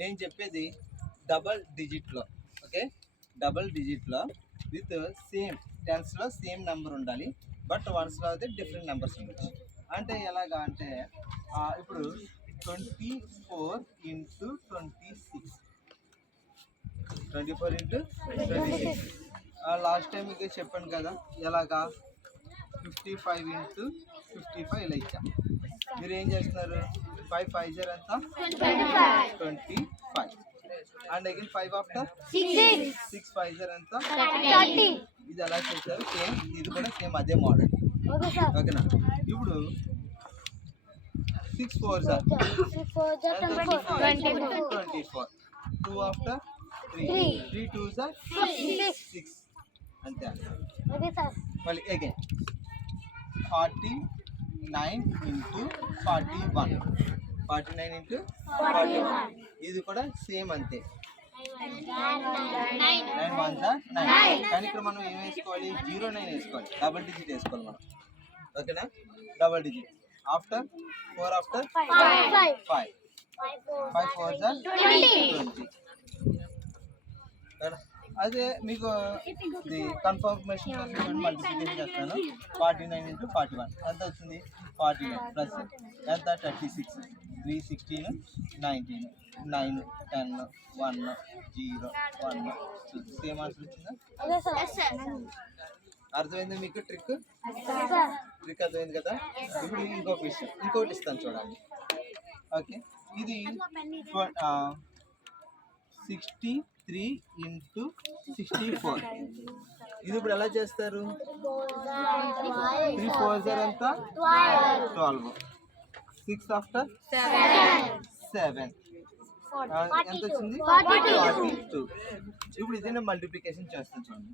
నేను చెప్పేది డబల్ డిజిట్లో, ఓకే, డబల్ డిజిట్లో విత్ సేమ్ టెన్స్లో సేమ్ నెంబర్ ఉండాలి, బట్ వన్స్లో అయితే డిఫరెంట్ నెంబర్స్ ఉండొచ్చు. అంటే ఎలాగా అంటే ఇప్పుడు 24 ఇంటూ 26, 24 ఇంటూ 26. లాస్ట్ టైం మీకు చెప్పాను కదా ఎలాగా 55 ఇంటూ 55 ఇలా ఇచ్చా. మీరు ఏం చేస్తున్నారు, 5 5 0 ఎంత 25, అండ్ అగైన్ 5 ఆఫ్టర్ 6 5 0 ఎంత 30. ఇది ఎలా చేశారు, సేమ్ ఇది కూడా సేమ్ అదే మోడల్, ఓకేనా. ఇప్పుడు 6 4 24, 2 ఆఫ్టర్ 3 3 2 6 అంతే. మళ్ళీ అగైన్ 49 ఇంటూ 41, 49 ఇంటూ 41, ఇది కూడా సేమ్ అంతే, 9 1 9. కానీ ఇక్కడ మనం ఏం వేసుకోవాలి, 09 వేసుకోవాలి, డబల్ డిజిట్ వేసుకోవాలి మనం, ఓకేనా. Double digit after 4 after 5 5 4 20. అదే మీకు ఇది కన్ఫర్మేషన్ మల్టిప్లికేషన్ చేస్తాను. 49 ఇంటూ 41 ఎంత వచ్చింది, 49 ప్లస్ ఎంత 36, 3 16 19 9 10 1 0 1 సేమ్ ఆన్సర్ వచ్చిందా. అర్థమైంది మీకు ట్రిక్ అర్థమైంది కదా. ఇప్పుడు ఇంకొక విషయం, ఇంకోటి ఇస్తాను చూడండి, ఓకే. ఇది 63 ఇంటూ 64, ఇది ఇప్పుడు ఎలా చేస్తారు, 3 4 0 ఎంత 12, 6 ఆఫ్టర్ 7 ఎంత వచ్చింది 42. ఇప్పుడు ఇదే మల్టిప్లికేషన్ చేస్తాను చూడండి,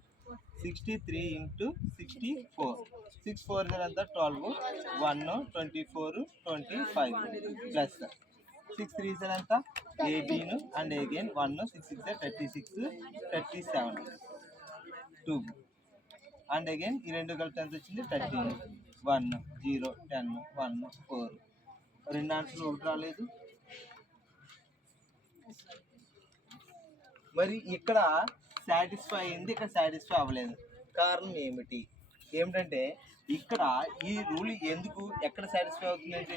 63 ఇంటూ 64, 6 4 0 ఎంత 12, 1 24 25 ప్లస్ 6 3 0 ఎంత 18, అండ్ అగైన్ 1 6 6 36 37 2, అండ్ అగైన్ ఈ రెండు కలిపి ఎంత వచ్చింది 13, 1 0 10 1 4. రెండు ఆన్సర్లు ఒకటి రాలేదు. మరి ఇక్కడ సాటిస్ఫై అయింది, ఇక్కడ సాటిస్ఫై అవ్వలేదు. కారణం ఏమిటంటే ఇక్కడ ఈ రూల్ ఎందుకు ఎక్కడ సాటిస్ఫై అవుతుంది అంటే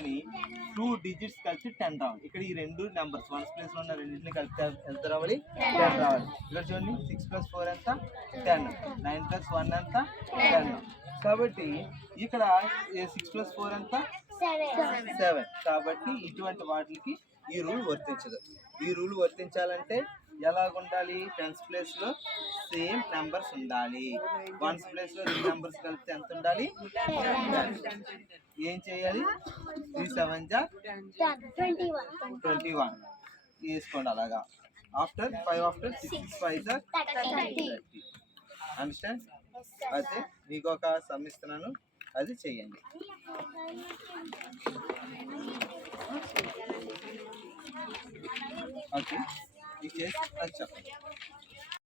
2 డిజిట్స్ కలిసి 10 రావాలి. ఇక్కడ ఈ రెండు నెంబర్స్ వన్స్ ప్లేస్లో ఉన్న రెండింటిని కలిపి ఎంత రావాలి 10 రావాలి. ఇక్కడ చూడండి 6 + 4 ఎంత 10, 9 + 1 ఎంత 10. కాబట్టి ఇక్కడ 6 + 4 ఎంత 7. కాబట్టి ఇటువంటి వాటికి ఈ రూల్ వర్తించదు. ఈ రూల్ వర్తించాలంటే ఎలాగుండాలి, టెన్స్ ప్లేస్లో సేమ్ నెంబర్స్ ఉండాలి, వన్స్ ప్లేస్లో 2 నెంబర్స్ కలిపితే ఎంత ఉండాలి, ఏం చేయాలి 3 7 21 వేసుకోండి అలాగా. After 5 after 6 5 30. అండర్స్టాండ్. అయితే మీకు ఒక సమ్ ఇస్తున్నాను, అది చెయ్యండి. ఓకే, ఇది చేసి అది చెప్పండి.